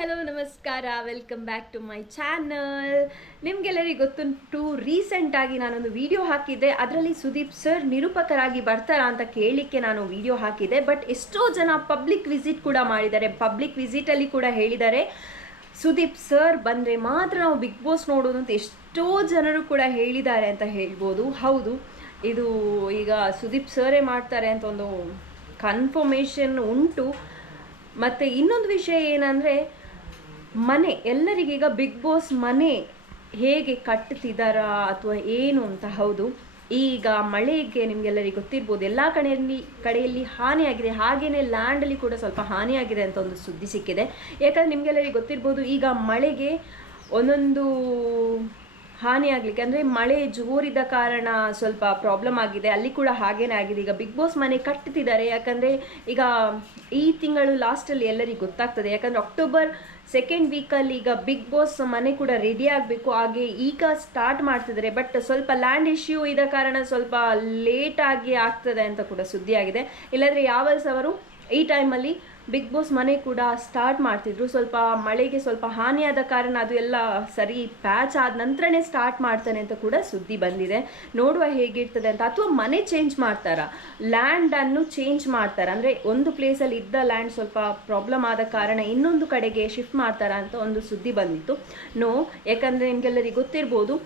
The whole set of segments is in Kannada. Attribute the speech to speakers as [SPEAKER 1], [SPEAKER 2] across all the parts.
[SPEAKER 1] ಹಲೋ, ನಮಸ್ಕಾರ. Welcome back to my channel ನಿಮಗೆಲ್ಲರಿಗೂ ಗೊತ್ತುಂಟು ರೀಸೆಂಟಾಗಿ ನಾನೊಂದು ವಿಡಿಯೋ ಹಾಕಿದ್ದೆ. ಅದರಲ್ಲಿ ಸುದೀಪ್ ಸರ್ ನಿರೂಪಕರಾಗಿ ಬರ್ತಾರಾ ಅಂತ ಕೇಳಲಿಕ್ಕೆ ನಾನು ವಿಡಿಯೋ ಹಾಕಿದ್ದೆ. ಬಟ್ ಎಷ್ಟೋ ಜನ ಪಬ್ಲಿಕ್ ವಿಸಿಟ್ ಕೂಡ ಮಾಡಿದ್ದಾರೆ. ಪಬ್ಲಿಕ್ ವಿಸಿಟಲ್ಲಿ ಕೂಡ ಹೇಳಿದ್ದಾರೆ. ಸುದೀಪ್ ಸರ್ ಬಂದರೆ ಮಾತ್ರ ನಾವು ಬಿಗ್ ಬಾಸ್ ನೋಡೋದು ಅಂತ ಎಷ್ಟೋ ಜನರು ಕೂಡ ಹೇಳಿದ್ದಾರೆ ಅಂತ ಹೇಳ್ಬೋದು. ಹೌದು, ಇದು ಈಗ ಸುದೀಪ್ ಸರೇ ಮಾಡ್ತಾರೆ ಅಂತ ಒಂದು ಕನ್ಫರ್ಮೇಷನ್ ಉಂಟು. ಮತ್ತು ಇನ್ನೊಂದು ವಿಷಯ ಏನಂದರೆ ಮನೆ ಎಲ್ಲರಿಗೀಗ ಬಿಗ್ ಬಾಸ್ ಮನೆ ಹೇಗೆ ಕಟ್ಟುತ್ತಿದ್ದಾರಾ ಅಥವಾ ಏನು ಅಂತ ಹೌದು. ಈಗ ಮಳೆಗೆ ನಿಮಗೆಲ್ಲರಿಗೂ ಗೊತ್ತಿರ್ಬೋದು, ಎಲ್ಲ ಕಡೆಯಲ್ಲಿ ಕಡೆಯಲ್ಲಿ ಹಾನಿಯಾಗಿದೆ ಹಾಗೆಯೇ ಲ್ಯಾಂಡಲ್ಲಿ ಕೂಡ ಸ್ವಲ್ಪ ಹಾನಿಯಾಗಿದೆ ಅಂತ ಒಂದು ಸುದ್ದಿ ಸಿಕ್ಕಿದೆ. ಯಾಕಂದರೆ ನಿಮಗೆಲ್ಲರಿಗೂ ಗೊತ್ತಿರ್ಬೋದು, ಈಗ ಮಳೆಗೆ ಒಂದೊಂದು ಹಾನಿ ಆಗಲಿಕ್ಕೆ, ಅಂದರೆ ಮಳೆ ಜೋರಿದ ಕಾರಣ ಸ್ವಲ್ಪ ಪ್ರಾಬ್ಲಮ್ ಆಗಿದೆ. ಅಲ್ಲಿ ಕೂಡ ಹಾಗೇನೇ ಆಗಿದೆ. ಈಗ ಬಿಗ್ ಬಾಸ್ ಮನೆ ಕಟ್ಟುತ್ತಿದ್ದಾರೆ ಯಾಕಂದರೆ ಈಗ ಈ ತಿಂಗಳು ಲಾಸ್ಟಲ್ಲಿ ಎಲ್ಲರಿಗೂ ಗೊತ್ತಾಗ್ತದೆ. ಯಾಕಂದರೆ ಅಕ್ಟೋಬರ್ ಸೆಕೆಂಡ್ ವೀಕಲ್ಲಿ ಈಗ ಬಿಗ್ ಬಾಸ್ ಮನೆ ಕೂಡ ರೆಡಿ ಆಗಬೇಕು. ಹಾಗೆ ಈಗ ಸ್ಟಾರ್ಟ್ ಮಾಡ್ತಿದ್ದಾರೆ. ಬಟ್ ಸ್ವಲ್ಪ ಲ್ಯಾಂಡ್ ಇಶ್ಯೂ ಇದ ಕಾರಣ ಸ್ವಲ್ಪ ಲೇಟಾಗಿ ಆಗ್ತದೆ ಅಂತ ಕೂಡ ಸುದ್ದಿ ಆಗಿದೆ ಇಲ್ಲಾಂದರೆ ಯಾವ ಅವರು ಈ ಟೈಮಲ್ಲಿ ಬಿಗ್ ಬಾಸ್ ಮನೆ ಕೂಡ ಸ್ಟಾರ್ಟ್ ಮಾಡ್ತಿದ್ರು. ಸ್ವಲ್ಪ ಮಳೆಗೆ ಸ್ವಲ್ಪ ಹಾನಿಯಾದ ಕಾರಣ ಅದು ಎಲ್ಲ ಸರಿ ಪ್ಯಾಚ್ ಆದ ನಂತರನೇ ಸ್ಟಾರ್ಟ್ ಮಾಡ್ತಾನೆ ಅಂತ ಕೂಡ ಸುದ್ದಿ ಬಂದಿದೆ. ನೋಡುವ ಹೇಗಿರ್ತದೆ ಅಂತ ಅಥವಾ ಮನೆ ಚೇಂಜ್ ಮಾಡ್ತಾರಾ? ಲ್ಯಾಂಡನ್ನು ಚೇಂಜ್ ಮಾಡ್ತಾರಾ? ಅಂದರೆ ಒಂದು ಪ್ಲೇಸಲ್ಲಿ ಇದ್ದ ಲ್ಯಾಂಡ್ ಸ್ವಲ್ಪ ಪ್ರಾಬ್ಲಮ್ ಆದ ಕಾರಣ ಇನ್ನೊಂದು ಕಡೆಗೆ ಶಿಫ್ಟ್ ಮಾಡ್ತಾರಾ ಅಂತ ಒಂದು ಸುದ್ದಿ ಬಂದಿತ್ತು. ನೋ, ಯಾಕಂದರೆ ನಿಮಗೆಲ್ಲರಿಗೂ ಗೊತ್ತಿರ್ಬೋದು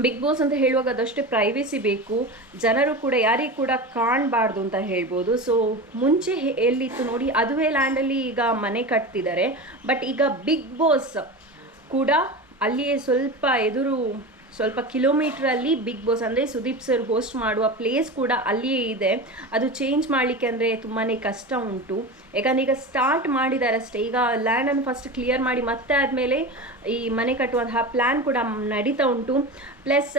[SPEAKER 1] ಬಿಗ್ ಬಾಸ್ ಅಂತ ಹೇಳುವಾಗ ಅದಷ್ಟೇ ಪ್ರೈವೇಸಿ ಬೇಕು. ಜನರು ಕೂಡ, ಯಾರಿಗೂ ಕೂಡ ಕಾಣಬಾರ್ದು ಅಂತ ಹೇಳ್ಬೋದು. ಸೊ ಮುಂಚೆ ಎಲ್ಲಿತ್ತು ನೋಡಿ, ಅದುವೇ ಲ್ಯಾಂಡಲ್ಲಿ ಈಗ ಮನೆ ಕಟ್ತಿದ್ದಾರೆ. ಬಟ್ ಈಗ ಬಿಗ್ ಬಾಸ್ ಕೂಡ ಅಲ್ಲಿಯೇ ಸ್ವಲ್ಪ ಎದುರು ಸ್ವಲ್ಪ ಕಿಲೋಮೀಟ್ರಲ್ಲಿ ಬಿಗ್ ಬಾಸ್ ಅಂದರೆ ಸುದೀಪ್ ಸರ್ ಹೋಸ್ಟ್ ಮಾಡುವ ಪ್ಲೇಸ್ ಕೂಡ ಅಲ್ಲಿಯೇ ಇದೆ. ಅದು ಚೇಂಜ್ ಮಾಡಲಿಕ್ಕೆ ಅಂದರೆ ತುಂಬಾ ಕಷ್ಟ ಉಂಟು. ಯಾಕಂದ್ರೆ ಈಗ ಸ್ಟಾರ್ಟ್ ಮಾಡಿದ್ದಾರೆ ಅಷ್ಟೇ. ಈಗ ಲ್ಯಾಂಡನ್ನು ಫಸ್ಟ್ ಕ್ಲಿಯರ್ ಮಾಡಿ ಮತ್ತೆ ಆದಮೇಲೆ ಈ ಮನೆ ಕಟ್ಟುವಂತಹ ಪ್ಲ್ಯಾನ್ ಕೂಡ ನಡೀತಾ ಉಂಟು. ಪ್ಲಸ್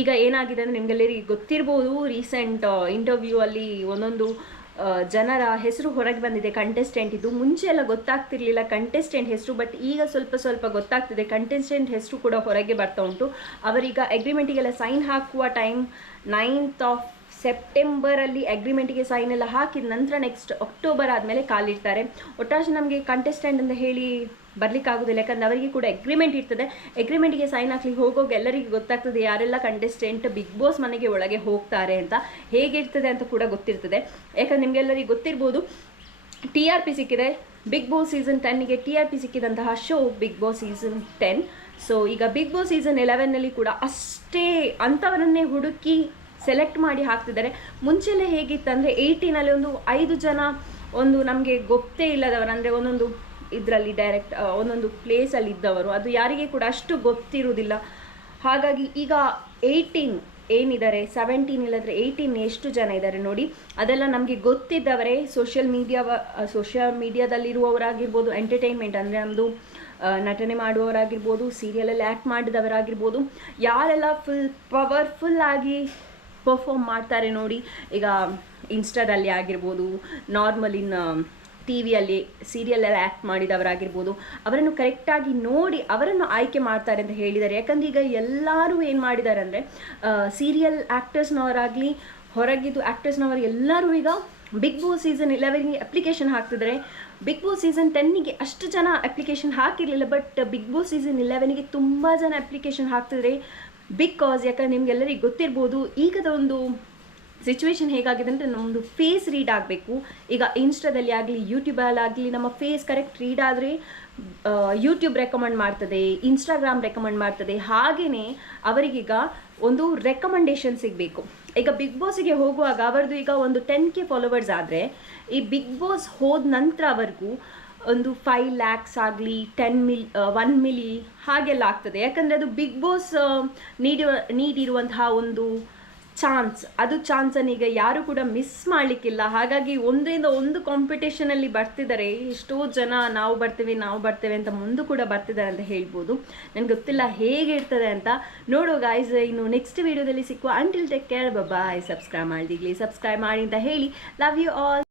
[SPEAKER 1] ಈಗ ಏನಾಗಿದೆ ಅಂದರೆ ನಿಮಗೆಲ್ಲರಿಗೆ ಗೊತ್ತಿರ್ಬೋದು ರೀಸೆಂಟ್ ಇಂಟರ್ವ್ಯೂ ಅಲ್ಲಿ ಒಂದೊಂದು ಜನರ ಹೆಸರು ಹೊರಗೆ ಬಂದಿದೆ ಕಂಟೆಸ್ಟೆಂಟ್ ಇದು. ಮುಂಚೆ ಎಲ್ಲ ಗೊತ್ತಾಗ್ತಿರ್ಲಿಲ್ಲ ಕಂಟೆಸ್ಟೆಂಟ್ ಹೆಸರು ಬಟ್ ಈಗ ಸ್ವಲ್ಪ ಸ್ವಲ್ಪ ಗೊತ್ತಾಗ್ತಿದೆ ಕಂಟೆಸ್ಟೆಂಟ್ ಹೆಸರು ಕೂಡ ಹೊರಗೆ ಬರ್ತಾ ಉಂಟು. ಅವರೀಗ ಅಗ್ರಿಮೆಂಟಿಗೆಲ್ಲ ಸೈನ್ ಹಾಕುವ ಟೈಮ್ ನೈನ್ತ್ ಆಫ್ ಸೆಪ್ಟೆಂಬರಲ್ಲಿ ಅಗ್ರಿಮೆಂಟಿಗೆ ಸೈನ್ ಎಲ್ಲ ಹಾಕಿದ ನಂತರ ನೆಕ್ಸ್ಟ್ ಅಕ್ಟೋಬರ್ ಆದಮೇಲೆ ಕಾಲಿಡ್ತಾರೆ. ಒಟ್ಟಾಶೆ ನಮಗೆ ಕಂಟೆಸ್ಟೆಂಟ್ ಅಂತ ಹೇಳಿ ಬರ್ಲಿಕ್ಕಾಗೋದಿಲ್ಲ. ಯಾಕಂದ್ರೆ ಅವರಿಗೆ ಕೂಡ ಅಗ್ರಿಮೆಂಟ್ ಇರ್ತದೆ. ಅಗ್ರಿಮೆಂಟಿಗೆ ಸೈನ್ ಹಾಕ್ಲಿಕ್ಕೆ ಹೋಗೋಗ ಎಲ್ಲರಿಗೂ ಗೊತ್ತಾಗ್ತದೆ, ಯಾರೆಲ್ಲ ಕಂಟೆಸ್ಟೆಂಟ್ ಬಿಗ್ ಬಾಸ್ ಮನೆಗೆ ಒಳಗೆ ಹೋಗ್ತಾರೆ ಅಂತ. ಹೇಗಿರ್ತದೆ ಅಂತ ಕೂಡ ಗೊತ್ತಿರ್ತದೆ. ಯಾಕಂದ್ರೆ ನಿಮಗೆಲ್ಲರಿಗೂ ಗೊತ್ತಿರ್ಬೋದು ಟಿ ಆರ್ ಪಿ ಸಿಕ್ಕಿದೆ. ಬಿಗ್ ಬಾಸ್ ಸೀಸನ್ ಟೆನ್ನಿಗೆ T R P ಸಿಕ್ಕಿದಂತಹ show big boss season ten so ಈಗ ಬಿಗ್ ಬಾಸ್ ಸೀಸನ್ ಎಲೆವೆನ್ನಲ್ಲಿ ಕೂಡ ಅಷ್ಟೇ ಅಂಥವರನ್ನೇ ಹುಡುಕಿ ಸೆಲೆಕ್ಟ್ ಮಾಡಿ ಹಾಕ್ತಿದ್ದಾರೆ. ಮುಂಚೆಲ್ಲ ಹೇಗಿತ್ತಂದರೆ ಏಯ್ಟೀನಲ್ಲಿ ಒಂದು ಐದು ಜನ, ಒಂದು ನಮಗೆ ಗೊತ್ತೇ ಇಲ್ಲದವರು, ಅಂದರೆ ಒಂದೊಂದು ಇದರಲ್ಲಿ ಡೈರೆಕ್ಟ್ ಒಂದೊಂದು ಪ್ಲೇಸಲ್ಲಿ ಇದ್ದವರು. ಅದು ಯಾರಿಗೆ ಕೂಡ ಅಷ್ಟು ಗೊತ್ತಿರುವುದಿಲ್ಲ. ಹಾಗಾಗಿ ಈಗ ಏಯ್ಟೀನ್ ಏನಿದ್ದಾರೆ? ಸೆವೆಂಟೀನ್ ಇಲ್ಲದ್ರೆ ಏಯ್ಟೀನ್ ಎಷ್ಟು ಜನ ಇದ್ದಾರೆ ನೋಡಿ. ಅದೆಲ್ಲ ನಮಗೆ ಗೊತ್ತಿದ್ದವರೇ ಸೋಷಿಯಲ್ ಮೀಡಿಯಾ ಸೋಷಿಯಲ್ ಮೀಡಿಯಾದಲ್ಲಿರುವವರಾಗಿರ್ಬೋದು ಎಂಟರ್ಟೈನ್ಮೆಂಟ್ ಅಂದರೆ ನಮ್ಮದು ನಟನೆ ಮಾಡುವವರಾಗಿರ್ಬೋದು ಸೀರಿಯಲಲ್ಲಿ ಆ್ಯಕ್ಟ್ ಮಾಡಿದವರಾಗಿರ್ಬೋದು. ಯಾರೆಲ್ಲ ಫುಲ್ ಪವರ್ಫುಲ್ ಆಗಿ ಪರ್ಫಾರ್ಮ್ ಮಾಡ್ತಾರೆ ನೋಡಿ. ಈಗ ಇನ್ಸ್ಟಾದಲ್ಲಿ ಆಗಿರ್ಬೋದು ನಾರ್ಮಲ್ ಇನ್ ಟಿ ವಿಯಲ್ಲಿ ಸೀರಿಯಲಲ್ಲಿ ಆ್ಯಕ್ಟ್ ಮಾಡಿದವರಾಗಿರ್ಬೋದು, ಅವರನ್ನು ಕರೆಕ್ಟಾಗಿ ನೋಡಿ ಅವರನ್ನು ಆಯ್ಕೆ ಮಾಡ್ತಾರೆ ಅಂತ ಹೇಳಿದ್ದಾರೆ. ಯಾಕಂದ್ರೆ ಈಗ ಎಲ್ಲರೂ ಏನು ಮಾಡಿದ್ದಾರೆ ಅಂದರೆ ಸೀರಿಯಲ್ ಆ್ಯಕ್ಟರ್ಸ್ನವರಾಗಲಿ ಹೊರಗಿದ್ದು ಆ್ಯಕ್ಟರ್ಸ್ನವರು ಎಲ್ಲರೂ ಈಗ ಬಿಗ್ ಬಾಸ್ ಸೀಸನ್ ಇಲೆವೆನ್ಗೆ ಅಪ್ಲಿಕೇಶನ್ ಹಾಕ್ತಿದ್ದಾರೆ. ಬಿಗ್ ಬಾಸ್ ಸೀಸನ್ ಟೆನ್ನಿಗೆ ಅಷ್ಟು ಜನ ಅಪ್ಲಿಕೇಶನ್ ಹಾಕಿರಲಿಲ್ಲ, ಬಟ್ ಬಿಗ್ ಬಾಸ್ ಸೀಸನ್ ಇಲೆವೆನ್ಗೆ ತುಂಬ ಜನ ಅಪ್ಲಿಕೇಶನ್ ಹಾಕ್ತಿದ್ದಾರೆ. ಬಿಕಾಸ್ ಯಾಕಂದ್ರೆ ನಿಮಗೆಲ್ಲರಿಗೆ ಗೊತ್ತಿರ್ಬೋದು, ಈಗದ ಒಂದು ಸಿಚುವೇಶನ್ ಹೇಗಾಗಿದೆ ಅಂದರೆ ನಮ್ಮದು ಫೇಸ್ ರೀಡ್ ಆಗಬೇಕು. ಈಗ ಇನ್ಸ್ಟಾದಲ್ಲಿ ಆಗಲಿ ಯೂಟ್ಯೂಬಲ್ಲಾಗಲಿ ನಮ್ಮ ಫೇಸ್ ಕರೆಕ್ಟ್ ರೀಡ್ ಆದರೆ ಯೂಟ್ಯೂಬ್ ರೆಕಮೆಂಡ್ ಮಾಡ್ತದೆ ಇನ್ಸ್ಟಾಗ್ರಾಮ್ ರೆಕಮೆಂಡ್ ಮಾಡ್ತದೆ. ಹಾಗೆಯೇ ಅವರಿಗೀಗ ಒಂದು ರೆಕಮೆಂಡೇಶನ್ ಸಿಗಬೇಕು. ಈಗ ಬಿಗ್ ಬಾಸಿಗೆ ಹೋಗುವಾಗ ಅವರದು ಈಗ ಒಂದು ಟೆನ್ ಕೆ ಫಾಲೋವರ್ಸ್ ಆದರೆ, ಈ ಬಿಗ್ ಬಾಸ್ ಹೋದ ನಂತರ ಅವ್ರಿಗೂ ಒಂದು ಫೈವ್ ಲ್ಯಾಕ್ಸ್ ಆಗಲಿ ಟೆನ್ ಮಿಲ್ ಒನ್ ಮಿಲಿ ಹಾಗೆಲ್ಲ ಆಗ್ತದೆ. ಯಾಕಂದರೆ ಅದು ಬಿಗ್ ಬಾಸ್ ನೀಡಿ, ನೀಡಿರುವಂತಹ ಒಂದು ಚಾನ್ಸ್ ಅದು ಚಾನ್ಸನ್ನು ಈಗ ಯಾರು ಕೂಡ ಮಿಸ್ ಮಾಡಲಿಕ್ಕಿಲ್ಲ. ಹಾಗಾಗಿ ಒಂದರಿಂದ ಒಂದು ಕಾಂಪಿಟೇಷನಲ್ಲಿ ಬರ್ತಿದ್ದಾರೆ ಎಷ್ಟೋ ಜನ ನಾವು ಬರ್ತೇವೆ ನಾವು ಬರ್ತೇವೆ ಅಂತ ಮುಂದೆ ಕೂಡ ಬರ್ತಿದ್ದಾರೆ ಅಂತ ಹೇಳ್ಬೋದು. ನನಗೆ ಗೊತ್ತಿಲ್ಲ ಹೇಗೆ ಇರ್ತದೆ ಅಂತ. ನೋಡೋ ಗಾಯ್ಸ್ ಇನ್ನು ನೆಕ್ಸ್ಟ್ ವಿಡಿಯೋದಲ್ಲಿ ಸಿಕ್ಕುವ until tech care bye subscribe ಮಾಡಿದಿಗ್ಲಿ subscribe ಮಾಡಿ ಅಂತ ಹೇಳಿ. Love you all